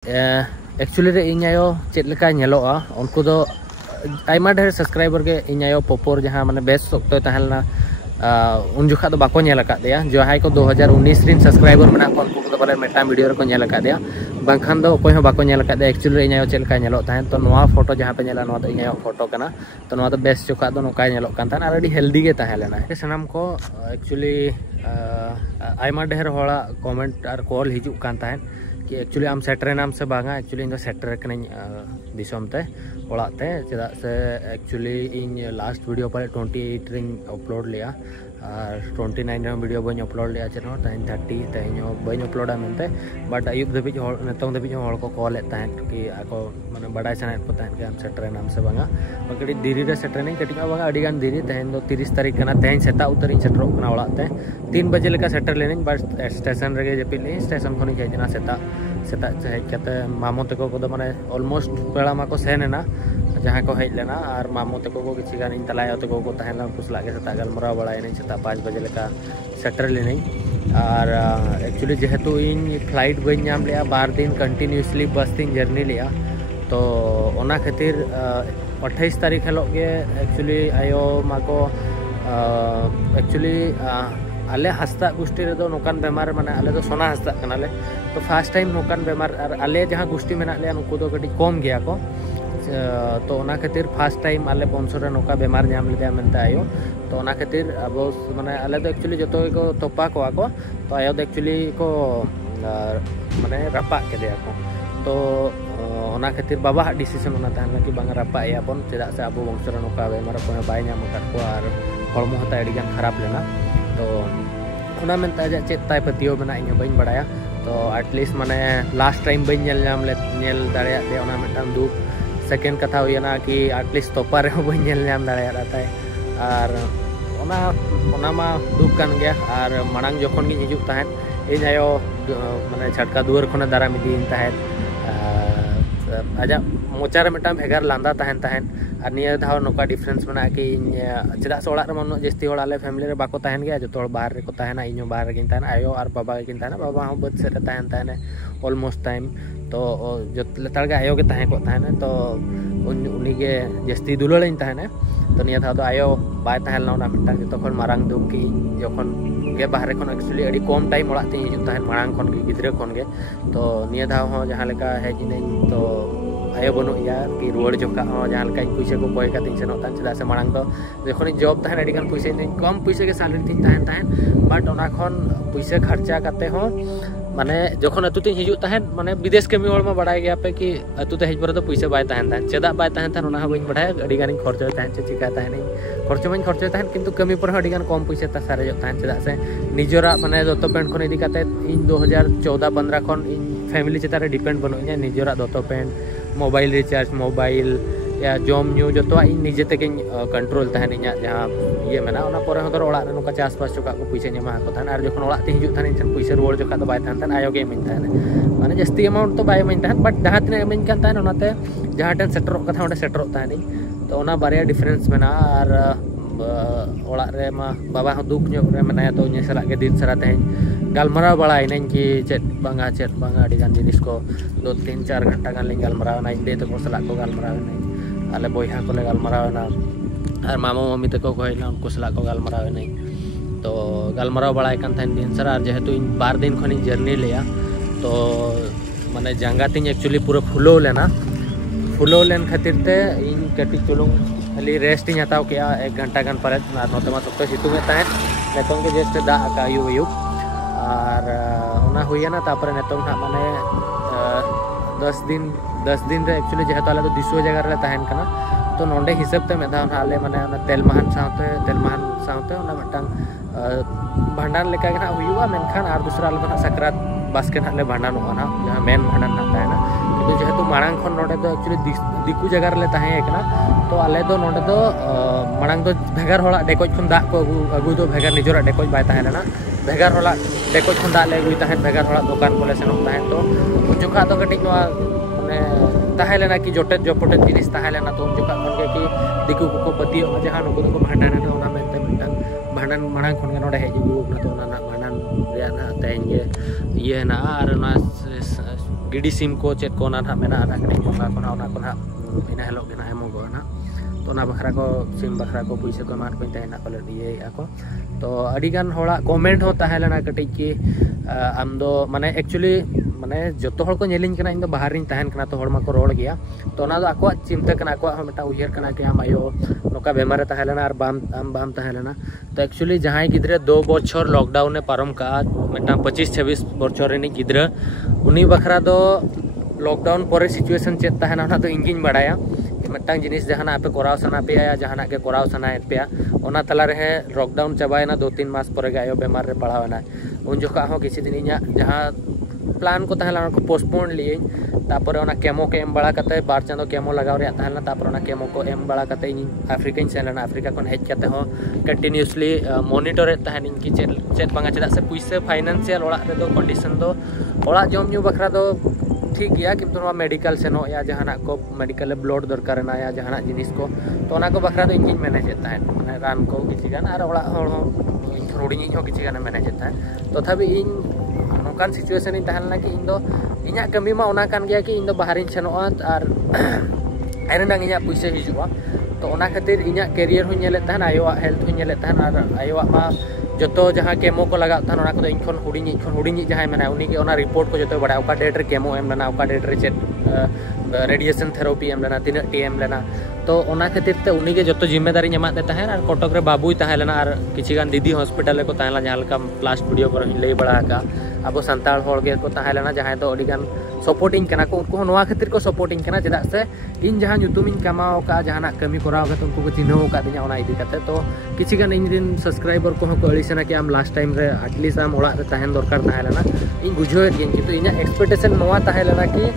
Actually रे इन आयो check लेका नेलोआ उनको दो आयमा ढेर सब्सक्राइबर के इन आयो पोपोर जहां माने बेस्ट सकते तहलना उन जुखा तो बाको नेल का दिया जहां को 2019 रिन सब्सक्राइबर मना को उनको तो बारे मेटा वीडियो को नेल का दिया बांखान दो कोई हो बाको नेल का दिया एक्चुअली इन आयो चेक लेका नेलो ताहन तो नोआ फोटो जहां पे नेला नोआ तो इन आयो फोटो कना तो नोआ तो बेस्ट जुखा दो नोका नेलो कान तान आरडी हेल्दी के ताहलेना सनम को एक्चुअली आयमा ढेर होड़ा कमेंट और कॉल हिजू कान ताहन कि एक्चुअली आम सेटर नाम से बांगा एक्चुअली इन सेटर कने दिसोम ते ओड़ाते चेदा से एक्चुअली इन लास्ट वीडियो पर 28 रिंग अपलोड लिया और 29 रे वीडियो बन अपलोड लिया चेनो ताइन 30 ताइन बन अपलोडा मनते बट अयुब दबिज नतों दबिज हड़ को कॉल ताहन कि आको माने बडाय सनात को ताहन कि आम सेटर नाम से बांगा कटी दिरी रे सेटर नहीं कटी बांगा अडी गान दिरी ताहन दो 30 तारीख कना ताहन सेता उतर इन सेटर कना ओड़ाते 3 बजे लेका सेटर लेनिन बस स्टेशन रे जपिली स्टेशन खनि हेजना सेता सेता हेज कते मामो तको को माने ऑलमोस्ट पेड़ा मा को सेनेना जहाँ को हेज लेना और मामो तको को किसी गान इन तलाय तको को तहना कुसला के सेता गलमरा बड़ाय नहीं सेता 5 बजे लेका सेटर लेनी और एक्चुअली जेहेतु इन फ्लाइट बन नाम लिया 12 दिन कंटिन्यूसली बस दिन जर्नी लिया तो ओना खातिर 28 तारीख हेलो के एक्चुअली आयो माको एक्चुअली आले हस्ता गोष्ठी रे दो नोकान बेमार माने आले तो सोना हस्ता कनाले तो फर्स्ट टाइम नोकान बेमार आले जहाँ गोष्ठी मेना लिया नुकु दो कटी कम गया को तो ओना खातिर फर्स्ट टाइम आले बंशर नोका बेमार नाम लिया मनते आयो तो ओना खातिर अब माने आले तो एक्चुअली जो को तोपा को तो आयो तो एक्चुअली को माने रपा के दिया को तो ओना खातिर बाबा हा डिसीजन ओना ताहन कि बांग रपा या बन चेदा से अब बंशर नोका बेमार को बाय नाम काट को और हड़मो हता एडी गान खराब लेना तो ओना मेनता चेत ताय पतियो मेना इन बइन बड़ाया तो एटलिस्ट माने लास्ट टाइम बइन नेल दाड़िया दे ओना मेटान दुख सेकेंड कथा हुईना कि एटलिस्ट तोपा रे बइन नेल नाम दाड़िया ताय और ओना मा दुख कान गया और मांग जखन गिन हिजुक ताहन इन आयो माने छटका दुआर खने दाराम इदीन ताहन आजा मोचा रे मेटाम भेगार लांदा ताहन और निया धाव नोका डिफरेंस मना कि चेदा से ओड़ा रे मन जस्ती होड़ आले फैमिली रे बाको ताहन गया जो बाहर रे को ताहना इनो बाहर रे किन ताहन आयो और बाबा के किन ताहना बाबा हम बद से ताहन ऑलमोस्ट टाइम तो जो लेतार के आयो के ताहन को ताहन तो उनी के जस्ती दुलड़ इन ताहन तो निया धाव तो आयो बाय ताहन ना मिटा जो तखन मारंग दुख की जखन के बाहर खन एक्चुअली अड़ी कम टाइम ओड़ा ती हिजु ताहन मारंग खन के गिद्रे खन के तो निया धाव हो जहां लेका हेजिन तो आयो बनु या कि रुआड़ जोका हो जहां लेका पैसा को कोय का तिन सेनो तान चदा से मारंग तो जखन जॉब ताहन अड़ी गान पैसा दिन कम पैसा के सैलरी तिन ताहन बट ओना खन पैसा खर्चा करते हो माने जखन अतु तिन हिजु ताहन माने विदेश के मी में बड़ाय गया पे कि अतु ते हेज पर तो पैसा बाय ताहन चेदा बाय ताहन ओना बइन बड़ाय अड़ी गान खर्च ताहन चिका ताहन खर्च ताहन किंतु कमी पर अड़ी गान कम पैसा ता सारे ताहन चेदा से निजरा माने दोतो पेंट खन इदी काते इन 2014-15 खन इन फैमिली चेता रे डिपेंड बनु इना निजरा दोतो पेंट मोबाइल रिचार्ज मोबाइल या जम न्यू जो निजे ते कंट्रोल तहन इना जहाँ ये मेना ओना परे हदर ओड़ा रे नोका चासबास चोका को पैसा नमा को तहन और जखन ओड़ा ते हिजु तहन इन पैसा रुआड़ जोका तो बाय तहन आयो के मिन तहन माने जस्ती अमाउंट तो बाय मिन तहन बट जहाँ तिना मिन कान तहन ओनाते जहाँ टन सेटरो कथा ओंडे सेटरो तहन तो ओना बारे डिफरेंस मेना और ओड़ा रे मा बाबा हो दुख ᱧᱚᱜ रे मेना तो इन सला के दिन सरा तहन गालमराव बड़ाई नहीं कि चेत बांगा अड़ी गान जिनिस को 2-3-4 घंटा गान लिंग गालमराव ना इंदे तो सला को गालमराव नहीं आले बोहा को गालमराव ना और मामो मम्मी तको को हेला उनको सला को गालमराव नहीं तो गालमराव बड़ाई कान थाइन दिन सरा और जेहेतु इन 12 दिन खन जर्नी लिया तो माने जांगा तिन एक्चुअली पूरा फुलो लेन खातिर ते इन कटी चुलुंग खाली रेस्ट इन हताव के 1 घंटा गान पर नोते मा सप्तो सितुंग ताहन नेतों के जस्ट दा का आयु और ओना हुईना तापर नेतों ना माने 10 दिन रे एक्चुअली जेहेतु आले तो दिसो जगह रे ताहन कना तो नोंडे हिसाब ते मेधा आले माने तेलमाहन साउते ओना मटांग भांडान लेका गना हुईवा मेनखान और दूसरा आले ना सकरात बास्के नाले भांडान होना जहां मेन भांडान ना ताहना किंतु जेहेतु मारंग खन नोडे तो एक्चुअली दिकु जगह रे ताहे एकना तो आले दो नोडे दो मारंग दो भेगार होला डेकोज खन दा को अगु दो भेगार निजरा डेकोज बाय ताहेना भेगार होला डेकोज खन दा ले गुई ताहेन भेगार होला दुकान को ले सेनो ताहेन तो उजुका तो कटिक नवा माने ताहेलेना कि जोटेट जोपटे जिनिस ताहेलेना तो उजुका खन के कि दिकु को पतियो जहां नुको को भांडान ना ओना मेनते मिटन भांडान मारंग खन के नोडे हेजु ना तो ना भांडान रे ना ताहेन ये ना और ना गिडी सिम को चेक को ना मेना कटी बंगा को ना इन हेलो के ना एमोगो ना तो ना बखरा को सिम बखरा को पैसा को मान को तहना को दिए को तो अड़ीगान होड़ा कमेंट होता है लेना कटी कि आम दो माने एक्चुअली माने जो हर को नेलिंग कना इन दो बाहर रिन तहन कना तो हर मा को रोड गया तो ना दो आको चिंता कना आको मेटा उयहर कना कि आम आयो नोका बेमार तहे लेना और बाम तहे लेना तो एक्चुअली जहां गिद्रे 2 बछर लॉकडाउन ने पारम का मेटा 25-26 बछर रेनी गिद्रा उनी बखरा दो लॉकडाउन पर सिचुएशन चेक तहना ना तो इंगिन बड़ाया मिट्टांग जिनिस जहाना पे कराव सना पे या जहाना के कराव सना पे ओना तला रहे लॉकडाउन चाबायना 2-3 मास पर आयो बेमार रे पड़ावना उन जोखा हो किसी दिन इना जहां प्लान को तहला को पोस्टपोन लिए तापर ओना केमो के एम बड़ा कते 2 चांदो केमो लगाव रे तहला तापर ओना केमो को एम बड़ा कते इन अफ्रीका सेना अफ्रीका कोन हेज कते हो कंटिन्यूअसली मॉनिटर तहन इन की चेक बांगा चदा से पैसा फाइनेंशियल ओड़ा रे दो कंडीशन दो ओड़ा जम न्यू बखरा दो ठीक गया किंतु मेडिकल सेनो या जहाना को मेडिकल ब्लड दरकार ना या जहाना जिनिस को तो ना को बखरा दो इंजिन मैनेज है माने रान को किसी गान और ओड़ा हर हो रोडिंग हो किसी गान मैनेज है तो तभी इन नोकान सिचुएशन इन तहलना कि इन दो इना कमी मा ओना कान गया कि इन दो बाहर इन सेनोआ और एरनांग इना पैसा हिजुआ तो ओना खातिर इना कैरियर हो नेले तहन आयोआ हेल्थ हो नेले तहन और आयोआ मा जो जहाँ केमो को लगा था ना इनखन हुड़ी जहाँ मेना उनी के ओना रिपोर्ट को जो बड़ा ओका डेट रे केमो एम लेना ओका डेट रे चेक रेडिएशन थेरापी एम लेना तीन टी एम लेना तो ओना खातिर ते उनी के जो जिम्मेदारी एमाते तहन और कटक रे बाबुई तहलेना और किछि गान दीदी हॉस्पिटल को तहला जहाँ लका लास्ट वीडियो पर लई बड़ा का अब सांताल होड़ के को तहलेना जहाँ तो अडिगान सपोर्टिंग कना को उनको नवा खातिर को सपोर्टिंग कना चेदा से इन जहाँ ᱧᱩᱛᱩᱢᱤᱧ कमाओ का जहाँ कमी कराव का उनको को चिन्हव का दिना ओना इदी कते तो किछि गान इन दिन सब्सक्राइबर को को अलिसना कि आम लास्ट टाइम रे एटलीस्ट आम ओड़ा रे तहन दरकार तहलेना इन बुझो किंतु इना एक्सपेक्टेशन नवा तहलेना कि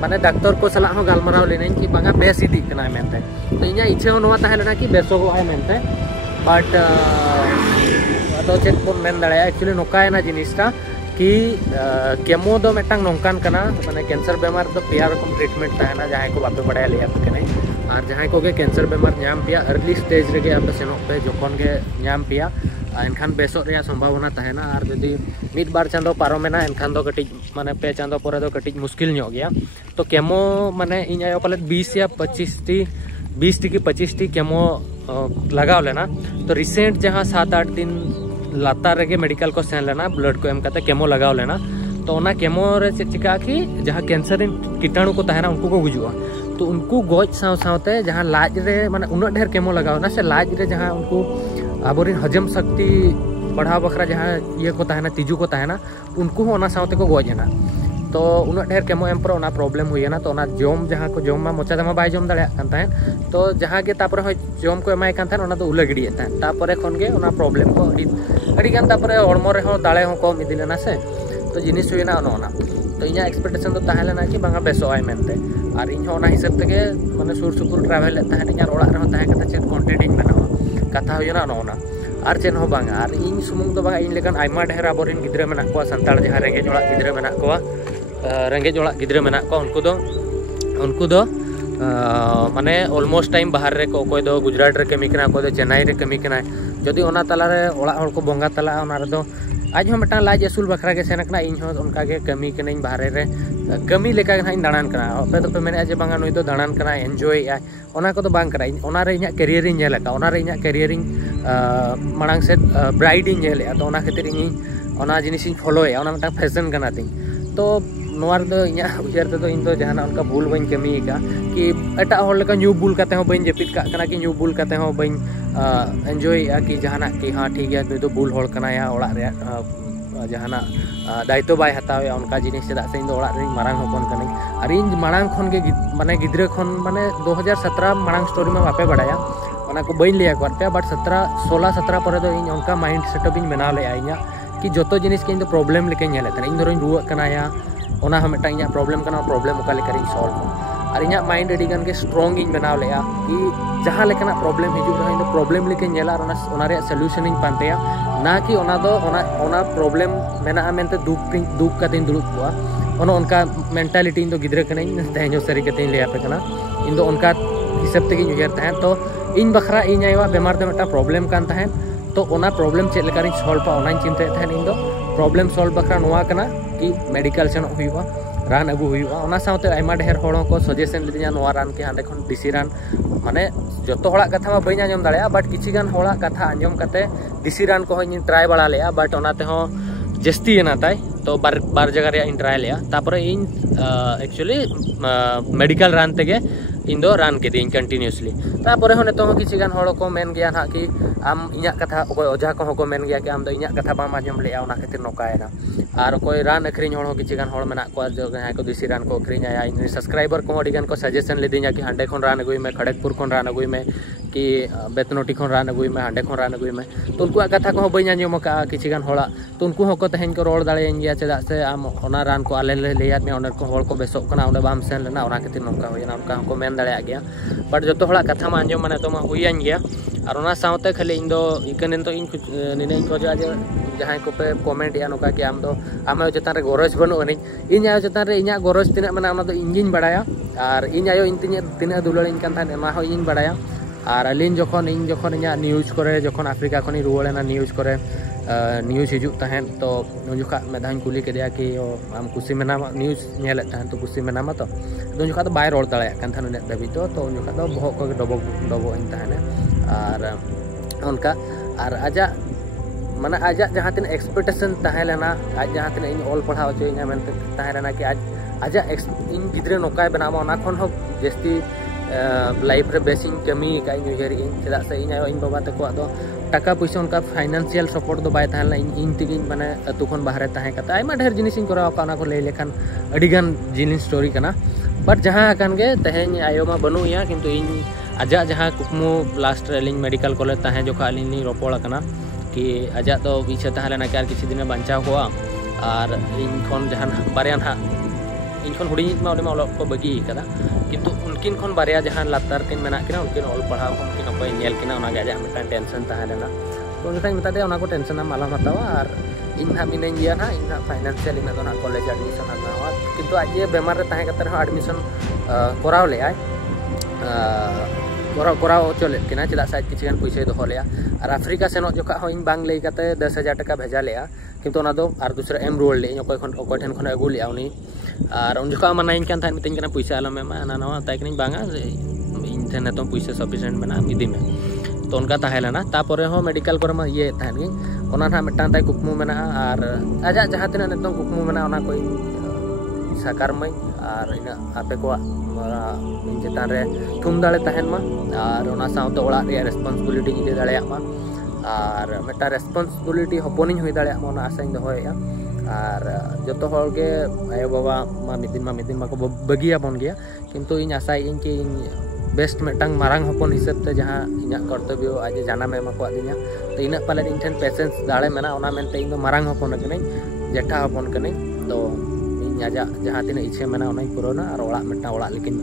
माने डॉक्टर को सला हो गालमराव लेने कि बांगा बेस इदी कना मेनते तो इना इच्छा हो नवा तहलेना कि बेसो को आय मेनते बट तो चेक को मेन दड़ाया एक्चुअली नोकायना जिनिसटा कि केमो दो मेटांग नोंकान कना माने कैंसर बेमार दो पेया रकम ट्रीटमेंट तहना जहां को बापे बड़ाया लिया पे और जहां को के कैंसर बेमार नाम पिया अर्ली स्टेज रे आप सेनो पे जोखन के नाम पिया एनखान बेसो रे संभावना तहना और यदि मिड बार चांदो पारोमेना एनखान दो कटिज माने पे चांदो परे दो कटिज मुश्किल ᱧᱚᱜ गया तो केमो माने इन आयो पाले 20 या 25 टी 20 टी की 25 टी केमो लगाव लेना तो रिसेंट जहां 7-8 दिन लातार रे मेडिकल को सेन लेना ब्लड को एम करते केमो लगाव लेना तो ओना केमो रे चिका कि जहां कैंसर कीटाणु को तहना उनको को गुजुआ तो उनको गज सावते जहां लाज रे माने उन ढेर केमो लगाव ना से लाज रे जहां उनको आबोरिन हजम शक्ति बढ़ाव बखरा जहां ये को तहना तिजु को तहना उनको ओना सावते को गजना तो उन ढेर केमो एम पर ओना प्रॉब्लम हुई ना तो ओना जोम जहां को जोम मा मोचा दमा बाय जोम दड़े कान तहन तो जहां के तापर हो जोम को एमाय कान तहन ओना तो उला गिडिए तहन तापर खन के ओना प्रॉब्लम को अड़ी गान तापर हड़मो रे हो दाले हो कम इदी लेना से तो जिनिस हुई ना ओना तो इना एक्सपेक्टेशन तो ताहे लेना कि बांगा बेसो आय मेनते और इन ओना हिसाब तके माने सुर सुपुर ट्रैवल तहन इन ओड़ा रे ताहे कते चेक कंटेंट इन बनावा कथा होयना ओना और चेन हो बांगा और इन सुमुंग दो बांगा इन लेकन आयमा ढेर आबोरिन गिद्रे मेना को संताल जहां रेंगे ओड़ा गिद्रे मेना को रेंगे ओड़ा गिद्रे मेना को उनको दो माने ऑलमोस्ट टाइम बाहर रे को कोई दो गुजरात रे कमी कना को दो चेन्नई रे कमी कना जदि ओना तला रे ओड़ा हर को बोंगा तला ओना रे दो आज हम मेटा लाज असूल बखरा के सेन कना इन हो उनका के कमी कनाइन बाहर रे कमी लेका इन दाड़ान कना पे तो पे मेने जे बांगा नुई तो दाड़ान कना एंजॉय आ ओना को तो बांग करा ओना रे इना कैरियर इन नेला का ओना रे इना कैरियर इन मांग से ब्राइड इन नेले तो ओना खातिर इन ओना जिनिस इन फॉलो ए ओना मेटा फैशन कना तिन तो नोआर दो इना उजर तो इन तो जहाना उनका भूल बन कमी का कि एटा होर लेका न्यू बुल काते हो बन जपित का कना कि न्यू बुल काते हो बन एंजॉय आ कि जहाना कि हां ठीक है नुई तो बुल होर कना या ओड़ा रे जहाना दायित्व बाय हतावे उनका जिनिस चदा से इन दो ओड़ा रे मारांग होपन कनी और इन मारांग खन के माने गिद्रे खन माने 2017 मारांग स्टोरी में बापे बड़ाया ओना को बइन लिया करते बट 16-17 पर दो इन उनका माइंड सेटअप इन बना ले आइया कि जो जिनिस के इन प्रॉब्लम लेके नेले इन धरों रुआ कना या ओना हम इन प्रॉब्लम कना प्रॉब्लम ओका लेकर सॉल्व और इन माइंड अड़ी गान के स्ट्रॉन्ग इन बनाव लेया कि जहां लेकना प्रॉब्लम हिजु रहा इन प्रॉब्लम लेके नेला और ओना रे सॉल्यूशन इन पानतेया ना कि ओना दो ओना प्रॉब्लम मेना मेनते दुख काते दुड़ुब कोआ ओना उनका मेंटालिटी इन दो गिद्रे कने तेहनो सरी कते ले आपे कना इन दो उनका हिसाब तक उयर तहन तो इन बखरा इन आयवा बेमार दो मेटा प्रॉब्लम कान तहन तो ओना प्रॉब्लम चेक लेकर सॉल्व पा ओना चिंता तहन इन दो प्रॉब्लम सॉल्व बखरा नोआ कना कि मेडिकल सेन हुआ ran agu huyuga ona saute aima dher hor ko suggestion lidinya noa ran ki hande khon disi ran mane joto hola katha ma baina anjom darea but kichi gan hola katha anjom kate disi ran ko in try bala lea but ona te ho jasti ena tai to bar jaga rea in try lea tapore in actually medical ran tege indo ran ke din continuously tapore ho neto kichi gan hor ko men gya na ki am inya katha okoy oja ko ko men gya ki am do inya katha ba ma jom lea ona khatir nokaena ar koy ran akhriñ hor ho kichi gan hor mena ko jo ha ko disi ran ko akhriñ aya in subscriber ko odi gan ko suggestion lidinya ki hande khon ran agui me Kharagpur khon ran agui me कि बेतनोटी खन रान अगुई में हांडे खन रान अगुई में तो उनको कथा को बई आंजम का किछि गान होड़ा तो उनको हको तहेन को रोड दाड़े गया चेदा से आम ओना रान को आले लेयात में ओनर को होड़ को बेसोक कना ओने बाम सेन लेना ओना खातिर नोका होयना उनका को मेन दाड़े गया बट जतो होड़ा कथा मा आंजम माने तो मा हुयान गया और ओना साउते खाली इन दो इकन तो इन निने को जो जहां को पे कमेंट या नोका कि आम दो आम जतान रे गरज बनु अनि इन आयो जतान रे इना गरज तिना माने ओना दो इंजिन बडाया और इन आयो इन तिना दुलड़ इन कान थान एमा हो इन बडाया और अलिन जखन इन जखन इना न्यूज करे जखन अफ्रीका खनि रुवालेना न्यूज करे न्यूज हिजुक तहन तो उनजुका मेधान कुली केदिया कि आम कुसी मेनामा न्यूज नेले तहन तो कुसी मेनामा तो उनजुका तो बाय रोड दाड़े कान थान ने दबी तो उनजुका तो बहक को डबो इन तहन और उनका और आजा माने आजा जहां तीन एक्सपेक्टेशन तहलेना आज जहां तीन इन ऑल पढ़ाव चोइना मेनते तहलेना कि आज आजा इन गिद्रे नोकाय बनामा ओना खन हो जस्ती लाइफ रे बेसिंग कमी का इन उयहर इन चेदा से इन आयो इन बाबा तको दो टाका पैसा उनका फाइनेंशियल सपोर्ट दो बाय तहला इन तिगिन माने अतु खन बाहरे तहे कता आइमा ढेर जिनिस इन कराव का को ले लेखान अडिगान जिनिस स्टोरी कना बट जहां अकन गे तहेन आयो मा बनु या किंतु इन आजा जहां कुकमु लास्ट रेलिंग मेडिकल कॉलेज तहे जोखा अलिनी रोपड़ कना कि आजा तो पीछे तहलेना कि किछि दिन बांचाव हुआ और इन खन जहां बारियान हा इन खन हुडी मा ओले मा ऑल को बगी कदा किंतु उनकिन खन बारिया जहां लातार किन मेना किना उनकिन ऑल पढ़ाव खन किन कोई नेल किना ओना गे आजा मिटा टेंशन तहलेना तो उनका मता दे ओना को टेंशन माला हतावा और इन हा मिने जिया ना इन फाइनेंशियल इन ना कॉलेज एडमिशन हतावा किंतु आज ये बेमार रे तहे कतर एडमिशन कराव ले आय कराव चले किना चला साइड किछि गान पैसा दोहो लेया और अफ्रीका सेनो जोखा हो इन बांग लई कते 10,000 टाका भेजा लेया किंतु ओना दो और दूसरा एम रोल ले ओकोय ठेन खन अगु लेया उनी और उन जोखा मानाइन कान थान मितिन कना पैसा आलम एमा ना नवा ताइ कनी बांगा इन ठेन तो पैसा सफिशिएंट मेना मिदि में तो उनका ताहेलाना तापरे हो मेडिकल पर मा ये ताहन गे ओना ना मिटान ताइ कुकमु मेना और आजा जहां तिना नेतो कुकमु मेना ओना कोई साकार मई और इन आपे को इन चेतान रे थुम दाड़े तहन मा और ओना साउते ओड़ा रे रेस्पॉन्सिबिलिटी इदे दाड़े मा और मेटा रेस्पॉन्सिबिलिटी हपनिन हुई दाड़े मा ओना आशा इन दोहोया और जतो होर के आयो बाबा मा मिदिन मा को बगिया बन गया किंतु इन आशा इन कि बेस्ट मेटांग मारांग हपन हिसाब ते जहां इना कर्तव्य आज जाना में मा को दिया तो इना पाले इन ठेन पेशेंस दाड़े मेना ओना मेनते इन मारांग हपन कने जेठा हपन कने तो आजा जहां तीन इच्छे मेना ओना पुरोना और ओड़ा मेटा ओड़ा लेकिन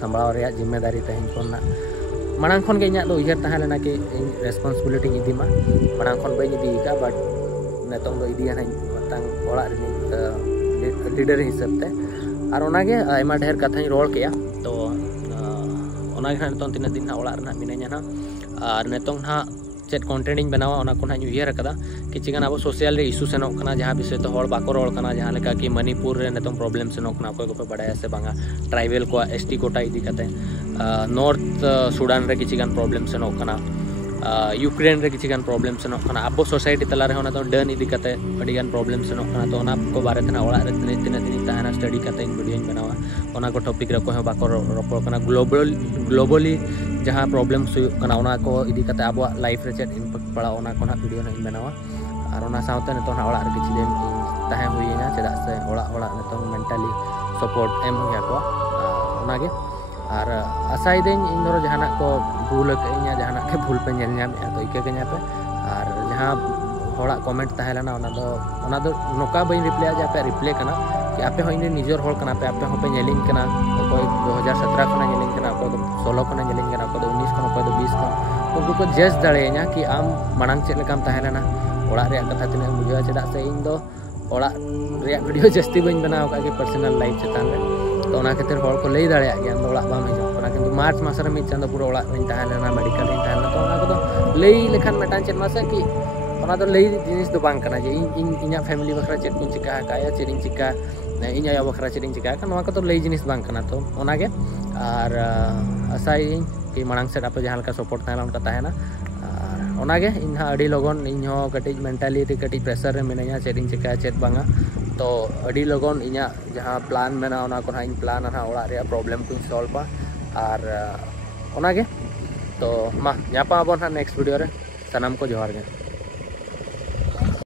संभाव रे जिम्मेदारी तहेन कोना मांग खन के इना दो उयहर तहलेना कि रेस्पॉन्सिबिलिटी इदी मा मांग खन बई इदी का बट नेतों दो इदी हन मतंग ओड़ा रे लीडर हिसाब ते और ओना गे आइमा ढेर कथाई रोल केया तो ओना गे नेतों तीन दिन ओड़ा रना मिने냐 ना और नेतों ना चेट कंटेंट इन बनावा ओना को ना उयहर कदा किछि गान अब सोशल रे इशू सेनो कना जहां विषय तो होड़ बाको रोल कना जहां लेका कि मणिपुर रे नेतों प्रॉब्लम सेनो कना कोई को बडाया से बांगा ट्राइबल को एसटी कोटा इदी कते नॉर्थ सुडान रे किछि गान प्रॉब्लम सेनो कना यूक्रेन रे किछि गान प्रॉब्लम सेनो कना अब सोसाइटी तला रे होना तो डन इदी कते अडी गान प्रॉब्लम सेनो कना तो ओना को बारे तना ओड़ा रे तिने ताना स्टडी कते इन वीडियो इन बनावा ओना को टॉपिक रे को बाको रोपड़ कना ग्लोबली जहां प्रॉब्लम सुना ओना को इदी कते अब लाइफ रे चेट इम्पैक्ट पड़ा ओना को ना वीडियो ना इन बनावा और ओना साउते ने तो ना ओड़ा रे किछि दिन ताहे हुइना चेदा से ओड़ा ने तो मेंटली सपोर्ट एम हुया को ओना गे और आशाई दिन इन दरो जहाना को भूल कइया जहाना के भूल पे नेल नाम तो इके के पे और जहां होड़ा कमेंट ताहेलाना ओना दो नोका बई रिप्लाई जा पे रिप्लाई कना कि आपे हो इन निजर होड़ कना पे आपे हो पे नेलिंग कना कोई 2017 खना नेलिंग कना को 16 खना नेलिंग कना को 19 खना को 20 खना उनको को जज दाड़ेया कि आम मांग चेक लेकाम ताहेलाना ओड़ा रे कथा तिना बुझा चेदा से इन दो ओड़ा रे वीडियो जस्ती बइन बनाव का कि पर्सनल लाइफ चेतान रे तो ओना खातिर होड़ को लई दाड़ेया गया ओड़ा बाम हिजो कना किंतु मार्च मास रे मिद चांदो पूरा ओड़ा इन ताहेलाना मेडिकल इन ताहेलाना तो ओना को लई लेखान मेटान चेत मासे कि ओना दो लई जिनिस दो बांग कना जे इन इना फैमिली बखरा चेत कुन चिका काया चेरिन चिका ᱤᱧ ᱟᱭᱳ ᱵᱟᱠᱷᱨᱟ ᱪᱮᱫ ᱤᱧ ᱪᱤᱠᱟᱹᱭᱟ ᱱᱚᱣᱟ ᱠᱚᱫᱚ ᱞᱟᱹᱭ ᱡᱤᱱᱤस ᱵᱟᱝ ᱠᱟᱱᱟ ᱛᱚ ᱚᱱᱟᱜᱮ ᱟᱨ ᱟᱥᱟᱭᱟᱹᱧ कि मांग से आप जहाँ सपोर्ट उनका तहना और इन अड़ी लगन इन कटी मेंटाली कटी प्रेसर रे मिनाया चेद चिका चेद बांगा तो अड़ी लगन इन जहाँ प्लान मेना को इन प्लान ओड़ा प्रॉब्लम को सॉल्व और तो मा नापा नेक्स्ट वीडियो रे सानाम को जोहार गे।